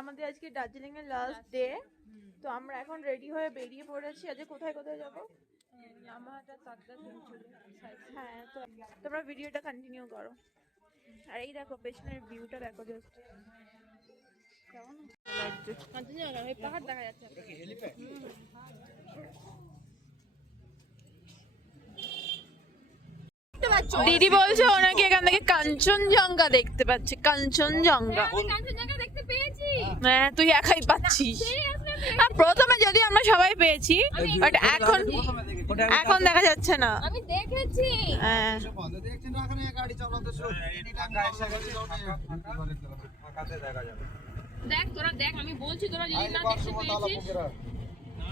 আমাদের আজকে দার্জিলিং এর লাস্ট ডে, তো আমরা এখন রেডি হয়ে বেরিয়ে পড়েছি। আজকে কোথায় কোথায় যাবো? হ্যাঁ, তো তোমরা ভিডিওটা কন্টিনিউ করো। আর এই দেখো পেছনের ভিউটা দেখো, জাস্ট কেমন লাগছে। পাহাড় দেখা যাচ্ছে। দিদি বলছে ও নাকি এখান থেকে কাঞ্চনজঙ্ঘা দেখতে পাচ্ছে। কাঞ্চনজঙ্ঘা দেখতে পেয়েছি। হ্যাঁ, তুই একাই পাচ্ছিস। প্রথমে যদি আমরা সবাই পেয়েছি, বাট এখন দেখা যাচ্ছে না। আমি দেখেছি। হ্যাঁ, দেখ তোরা দেখ, আমি বলছি তোরা যদি না দেখতে পেয়েছিস।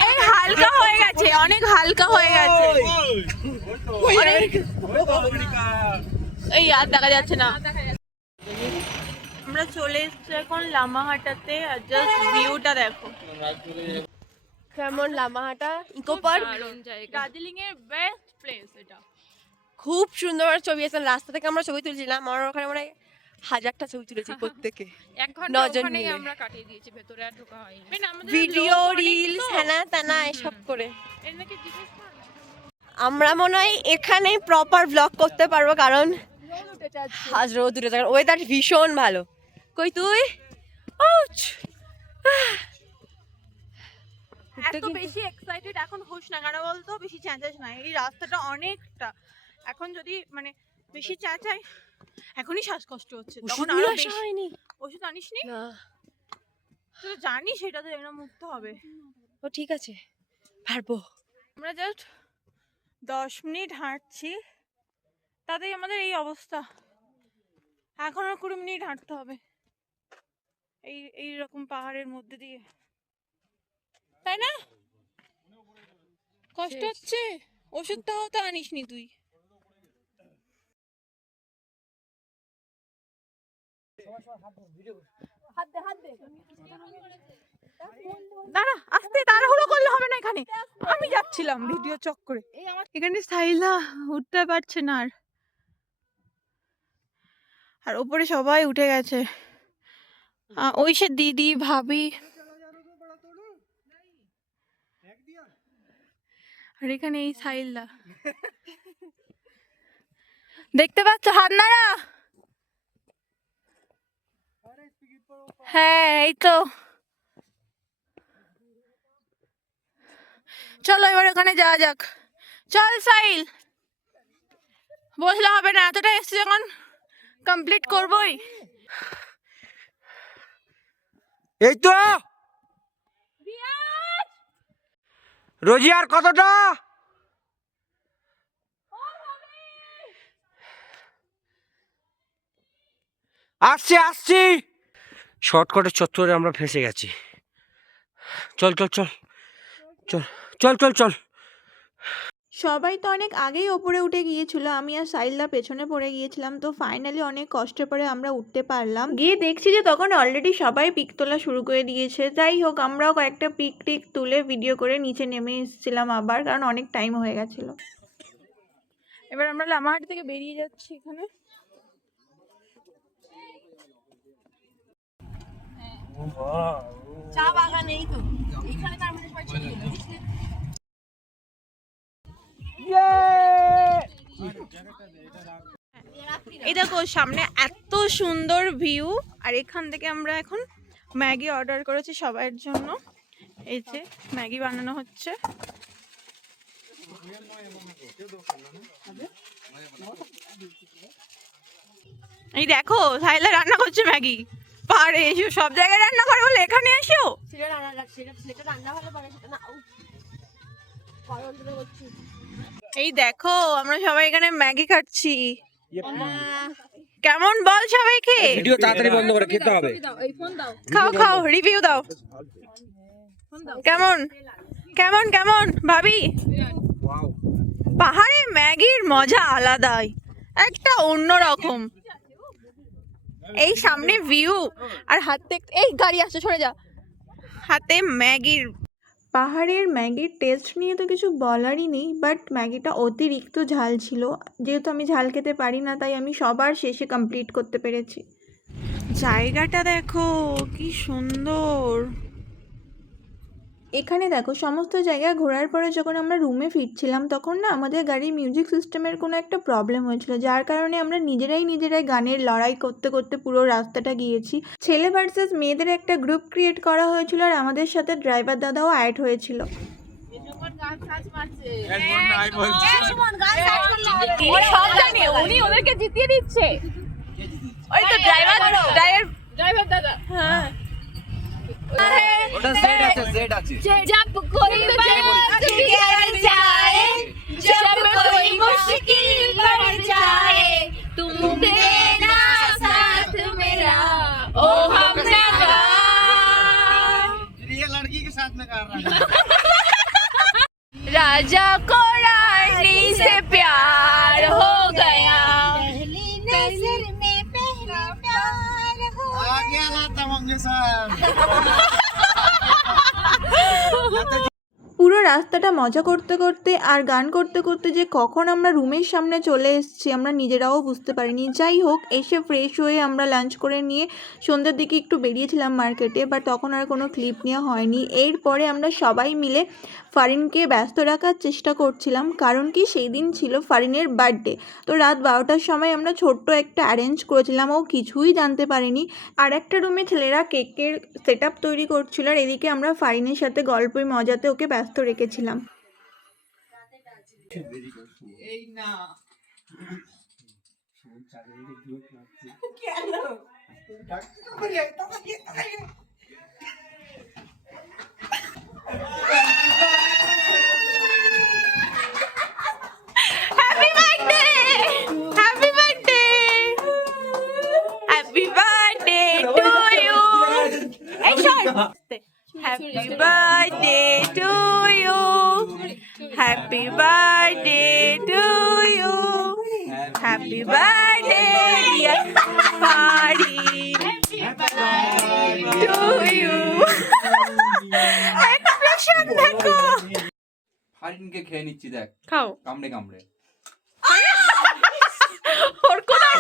এই হালকা হয়ে গেছে, অনেক হালকা হয়ে গেছে। এই আর দেখা যাচ্ছে না। আমরা চলে এসেছি এখন লামাহাটাতে, আর জাস্ট ভিউটা দেখো কেমন। লামাহাটা ইকো পার্ক দার্জিলিং এর বেস্ট প্লেস এটা। খুব সুন্দর ছবি আছে। রাস্তা থেকে আমরা ছবি তুলছিলাম, আমার ওখানে মানে 1000টা ছবি তুলেছি প্রত্যেকে। এক ঘন্টা ওখানেই আমরা কাটিয়ে দিয়েছি, ভেতরে আর ঢোকা হয়নি। ভিডিও রিলস হ্যানা ত্যানা এসব করে আমরা মনে হয় এখানেই প্রপার ব্লগ করতে পারবো, কারণ আজ রোদ উঠে থাকে, ওয়েদার ভীষণ ভালো। কই তুই? এত বেশি এক্সাইটেড এখন হোস না, কেন বলতো? বেশি চেঁচাস না, এই রাস্তাটা অনেকটা। এখন যদি মানে বেশি চেঁচাই, এখনই শ্বাসকষ্ট হচ্ছে। তখন আরো বেশি। ওষুধ আনিসনি? না, তুই জানিস সেটা তো এমন মুক্ত হবে। ও ঠিক আছে, পারবো। আমরা জাস্ট 10 মিনিট হাঁটছি, তাতেই আমাদের এই অবস্থা। এখন আর 20 মিনিট হাঁটতে হবে এই রকম পাহাড়ের মধ্যে দিয়ে, তাই না? কষ্ট হচ্ছে। ওষুধটাও তো আনিসনি তুই। দাঁড়া, আস্তে, তাড়াহুড়ো করলে হবে না। এখানে আমি যাচ্ছিলাম ভিডিও চক্করে। এখানে সাইলা উঠতে পারছে না, আর ওপরে সবাই উঠে গেছে। ওই সে দিদি ভাবি, আর এখানে এই সাইলা দেখতে পাচ্ছ, হাত নাড়া। হ্যাঁ, এই তো। চলো এবার ওখানে যাওয়া যাক। চল সাইল, বসলে হবে না, এতটা এসছি যখন কমপ্লিট করবোই। এই তো রোজি, আর কতটা? আসছি আসছি। শর্টকাটের চত্বরে আমরা ফেঁসে গেছি। চল চল চল চল চল চল চল। সবাই তো অনেক আগেই ওপরে উঠে গিয়েছিল, আমি আর সাইলদা পেছনে পড়ে গিয়েছিলাম। তো ফাইনালি অনেক কষ্টের পরে আমরা উঠতে পারলাম। গিয়ে দেখছি যে তখন অলরেডি সবাই পিক তোলা শুরু করে দিয়েছে। যাই হোক, আমরাও কয়েকটা পিক টিক তুলে ভিডিও করে নিচে নেমে এসেছিলাম আবার, কারণ অনেক টাইম হয়ে গেছিলো। এবার আমরা লামাহাট থেকে বেরিয়ে যাচ্ছি। এখানে চা বাগান এই তো, এখানে তার মধ্যে সবাই চলে গেল। এই দেখো সামনে এত সুন্দর ভিউ, আর এখান থেকে আমরা এখন ম্যাগি অর্ডার করেছি সবার জন্য। এই যে ম্যাগি বানানো হচ্ছে। এই দেখো সাইলা রান্না করছে ম্যাগি। পাহাড়ে এসো, সব জায়গায় রান্না করে বলে এখানে এসো। এই দেখো আমরা সবাই এখানে ম্যাগি খাচ্ছি। কেমন বল সবাইকে? ভিডিও তাড়াতাড়ি বন্ধ করে খেতে হবে। খাও খাও, রিভিউ দাও। কেমন কেমন কেমন ভাবি? পাহাড়ে ম্যাগির মজা আলাদাই, একটা অন্যরকম। এই সামনে ভিউ, আর হাতে এই গাড়ি আসছে, সরে যা। হাতে ম্যাগির, পাহাড়ের ম্যাগির টেস্ট নিয়ে তো কিছু বলারই নেই, বাট ম্যাগিটা অতিরিক্ত ঝাল ছিল। যেহেতু আমি ঝাল খেতে পারি না, তাই আমি সবার শেষে কমপ্লিট করতে পেরেছি। জায়গাটা দেখো কি সুন্দর। এখানে দেখো সমস্ত জায়গা ঘোরার পরে যখন আমরা রুমে ফিরছিলাম তখন না আমাদের গাড়ির মিউজিক সিস্টেমের কোনো একটা প্রবলেম হয়েছিল, যার কারণে আমরা নিজেরাই গানের লড়াই করতে করতে পুরো রাস্তাটা গিয়েছি। ছেলে ভার্সেস মেয়েদের একটা গ্রুপ ক্রিয়েট করা হয়েছিল আর আমাদের সাথে ড্রাইভার দাদাও অ্যাড হয়েছিল। সব জানে, উনি ওদেরকে জিতিয়ে দিচ্ছে। ওই তো ড্রাইভার দাদা। হ্যাঁ ওটা জেড আছে, জেড আছে। जब कोई बात बिगड़ जाए, जब कोई मुश्किल बढ़ जाए, तुम देना साथ मेरा, ओ हमनवा। ये लड़की के साथ में कर रहा है। राजा को रानी से प्यार हो गया, पहली नजर में पहला प्यार हो आ गया लता मंगेशकर। পুরো রাস্তাটা মজা করতে করতে আর গান করতে করতে যে কখন আমরা রুমের সামনে চলে এসেছি আমরা নিজেরাও বুঝতে পারিনি। যাই হোক, এসে ফ্রেশ হয়ে আমরা লাঞ্চ করে নিয়ে সন্ধ্যের দিকে একটু বেরিয়েছিলাম মার্কেটে, বাট তখন আর কোনো ক্লিপ নেওয়া হয়নি। এরপরে আমরা সবাই মিলে ফারিনকে ব্যস্ত রাখার চেষ্টা করছিলাম, কারণ কি সেই দিন ছিল ফারিনের বার্থডে। তো রাত 12টার সময় আমরা ছোট্ট একটা অ্যারেঞ্জ করেছিলাম, ও কিছুই জানতে পারিনি। আর একটা রুমে ছেলেরা কেকের সেট আপ তৈরি করছিল আর এদিকে আমরা ফারিনের সাথে গল্পে মজাতে ওকে ব্যস্ত রেখেছিলাম। Happy birthday! Happy birthday! Happy birthday to you! Hey, short! Happy birthday to you! Happy birthday to you! Happy birthday, dear Fari! To you! Explosion দেখো! ফারিনকে খেয়ে নিচ্ছি দেখ, খাও কামড়ে কামড়ে। ওর কোথায়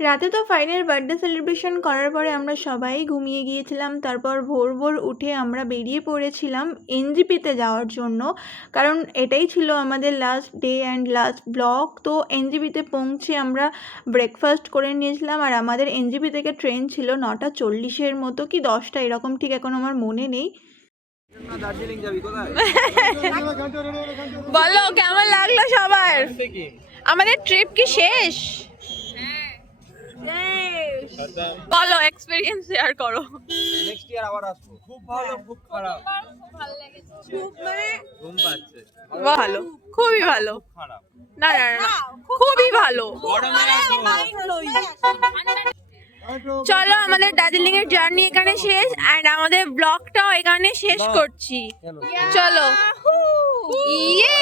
রাতে তো ফাইনের বার্থডে সেলিব্রেশন করার পরে আমরা সবাই ঘুমিয়ে গিয়েছিলাম। তারপর ভোর ভোর উঠে আমরা বেরিয়ে পড়েছিলাম এনজিপিতে যাওয়ার জন্য, কারণ এটাই ছিল আমাদের last day and last blog. তো এনজিপিতে পৌঁছে আমরা ব্রেকফাস্ট করে নিয়েছিলাম আর আমাদের এনজিপি থেকে ট্রেন ছিল 9:40 মতো কি 10টা এরকম, ঠিক এখন আমার মনে নেই। দার্জিলিং যাবি কোথায়? বলো কেমন লাগলো সবার? আমাদের ট্রিপ কি শেষ? বলো এক্সপেরিয়েন্স শেয়ার করো। নেক্সট ইয়ার আবার আসবো। খুব ভালো, খুব খারাপ। ঘুম পাচ্ছে। ভালো, খুবই ভালো। খারাপ। না না না, খুবই ভালো। গরমে আসবো। চলো আমাদের দার্জিলিং এর জার্নি এখানে শেষ, এন্ড আমাদের ব্লগটাও এখানে শেষ করছি। চলো ইয়ে